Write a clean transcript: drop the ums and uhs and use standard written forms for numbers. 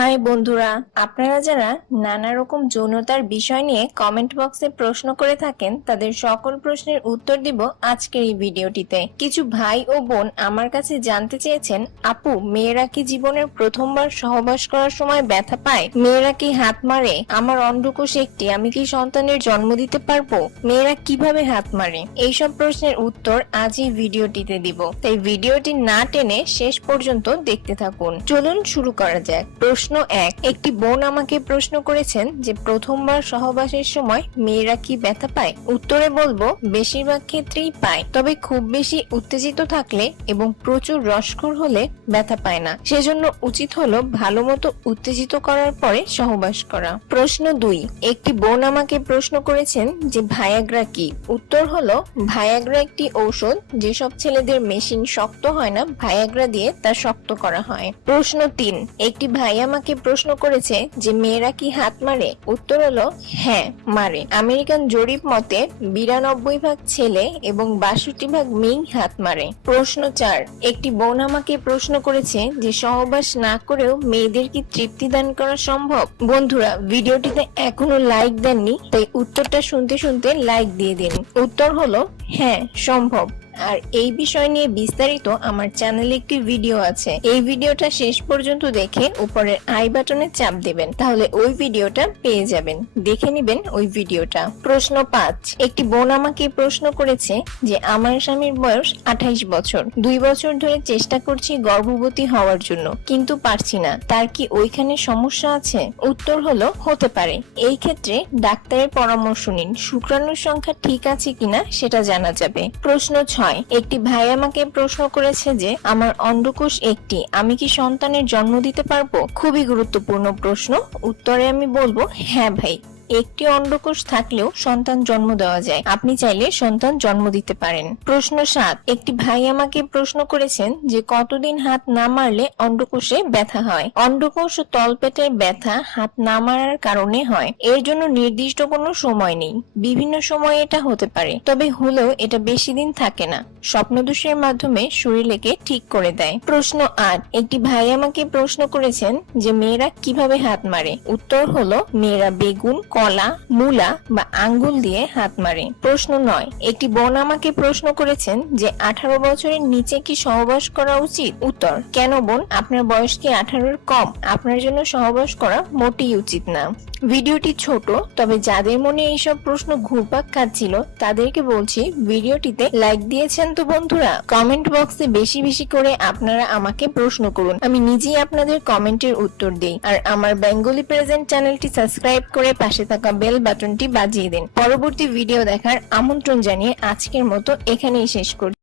High বন্ধুরা, আপনারা যারা নানা রকম যৌনতার বিষয় নিয়ে কমেন্ট বক্সে প্রশ্ন করে থাকেন তাদের সকল প্রশ্নের উত্তর দিব আজকের এই ভিডিওটিতে। কিছু ভাই ও বোন আমার কাছে জানতে চেয়েছেন, আপু মেয়েরা কি জীবনের প্রথমবার সহবাস করার সময় ব্যথা পায়? মেয়েরা কি হাত মারে? আমার অন্ডকোষ একটি, আমি কি সন্তানের জন্ম দিতে পারবো? মেয়েরা কিভাবে হাত মারে? এইসব প্রশ্নের উত্তর আজ এই ভিডিওটিতে দিব, তাই ভিডিওটি না টেনে শেষ পর্যন্ত দেখতে থাকুন। চলুন শুরু করা যাক। প্রশ্ন 1। একটি বোন আমাকে প্রশ্ন করেছেন যে প্রথমবার সহবাসের সময় মেয়েরা কি ব্যথা পায়? উত্তরে বলবো বেশিরভাগ ক্ষেত্রেই পায়, তবে খুব বেশি উত্তেজিত থাকলে এবং প্রচুর রসখোর হলে ব্যথা পায় না। সেজন্য উচিত হলো ভালো মতো উত্তেজিত করার পরে সহবাস করা। প্রশ্ন 2। একটি বোন আমাকে প্রশ্ন করেছেন যে ভায়াগ্রা কি? উত্তর হলো ভায়াগ্রা একটি ঔষধ, যেসব ছেলেদের মেশিন শক্ত হয় না ভায়াগ্রা দিয়ে তা শক্ত করা হয়। প্রশ্ন 3। একটি ভাই আমাকে প্রশ্ন করেছে যে মেয়েরা কি হাত মারে? উত্তর হলো হ্যাঁ, মারে। আমেরিকান জরিপ মতে 92% ছেলে এবং 62% মেয়ে হাত মারে। প্রশ্ন 4। একটি বোন আমাকে প্রশ্ন করেছে যে সহবাস না করেও মেয়েদের কি তৃপ্তি দান করা সম্ভব? বন্ধুরা, ভিডিওটিতে এখনো লাইক দেননি, তাই উত্তরটা শুনতে শুনতে লাইক দিয়ে দিন। উত্তর হলো হ্যাঁ, সম্ভব। আর এই বিষয় নিয়ে বিস্তারিত আমার চ্যানেলে একটি ভিডিও আছে, এই ভিডিওটা শেষ পর্যন্ত দেখে উপরের আই বাটনে চাপ দিবেন, তাহলে ওই ভিডিওটা পেয়ে যাবেন, দেখে নিবেন ওই ভিডিওটা। প্রশ্ন 5। একটি বোন আমাকে প্রশ্ন করেছে যে আমার স্বামীর বয়স 28 বছর, 2 বছর ধরে চেষ্টা করছি গর্ভবতী হওয়ার জন্য, কিন্তু পারছি না, তার কি ওইখানে সমস্যা আছে? উত্তর হলো হতে পারে। এই ক্ষেত্রে ডাক্তারের পরামর্শ নিন, শুক্রাণুর সংখ্যা ঠিক আছে কিনা সেটা জানা যাবে। প্রশ্ন 6। একটি ভাই আমাকে প্রশ্ন করেছে যে আমার অন্ডকোষ একটি, আমি কি সন্তানের জন্ম দিতে পারবো? খুবই গুরুত্বপূর্ণ প্রশ্ন। উত্তরে আমি বলবো হ্যাঁ ভাই, একটি অন্ডকোষ থাকলেও সন্তান জন্ম দেওয়া যায়, আপনি চাইলে সন্তান জন্ম দিতে পারেন। প্রশ্ন 7। একটি ভাই আমাকে প্রশ্ন করেছেন যে কতদিন হাত না মারলে অন্ডকোষে ব্যথা হয়? অন্ডকোষ ও তলপেটের ব্যথা হাত না মারার কারণে হয়, এর জন্য নির্দিষ্ট কোনো সময় নেই, বিভিন্ন সময় এটা হতে পারে, তবে হলেও এটা বেশি দিন থাকে না, স্বপ্নদোষের মাধ্যমে শরীরকে ঠিক করে দেয়। প্রশ্ন 8। একটি ভাই আমাকে প্রশ্ন করেছেন যে মেয়েরা কিভাবে হাত মারে? উত্তর হলো মেয়েরা বেগুন, কলা, মূলা বা আঙ্গুল দিয়ে হাত মারে। প্রশ্ন 9। একটি বোন আমাকে প্রশ্ন করেছেন যে 18 বছরের নিচে কি সহবাস করা উচিত? উত্তর, কেন বোন, আপনার বয়স কি 18-এর কম? আপনার জন্য সহবাস করা মোটেই উচিত না। ভিডিওটি ছোট, তবে যাদের মনে এইসব প্রশ্ন ঘুরপাক খাচ্ছিল তাদেরকে বলছি ভিডিওটিতে লাইক দিয়েছেন তো বন্ধুরা? কমেন্ট বক্সে বেশি বেশি করে আপনারা আমাকে প্রশ্ন করুন, আমি নিজেই আপনাদের কমেন্টের উত্তর দেই। আর আমার বেঙ্গলি প্রেজেন্ট চ্যানেলটি সাবস্ক্রাইব করে পাশে থাকা বেল বাটনটি বাজিয়ে দিন। পরবর্তী ভিডিও দেখার আমন্ত্রণ জানিয়ে আজকের মতো এখানেই শেষ করছি।